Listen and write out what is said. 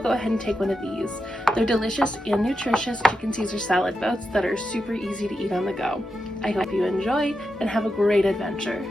go, go ahead and take one of these. They're delicious and nutritious chicken Caesar salad boats that are super easy to eat on the go. I hope you enjoy and have a great adventure.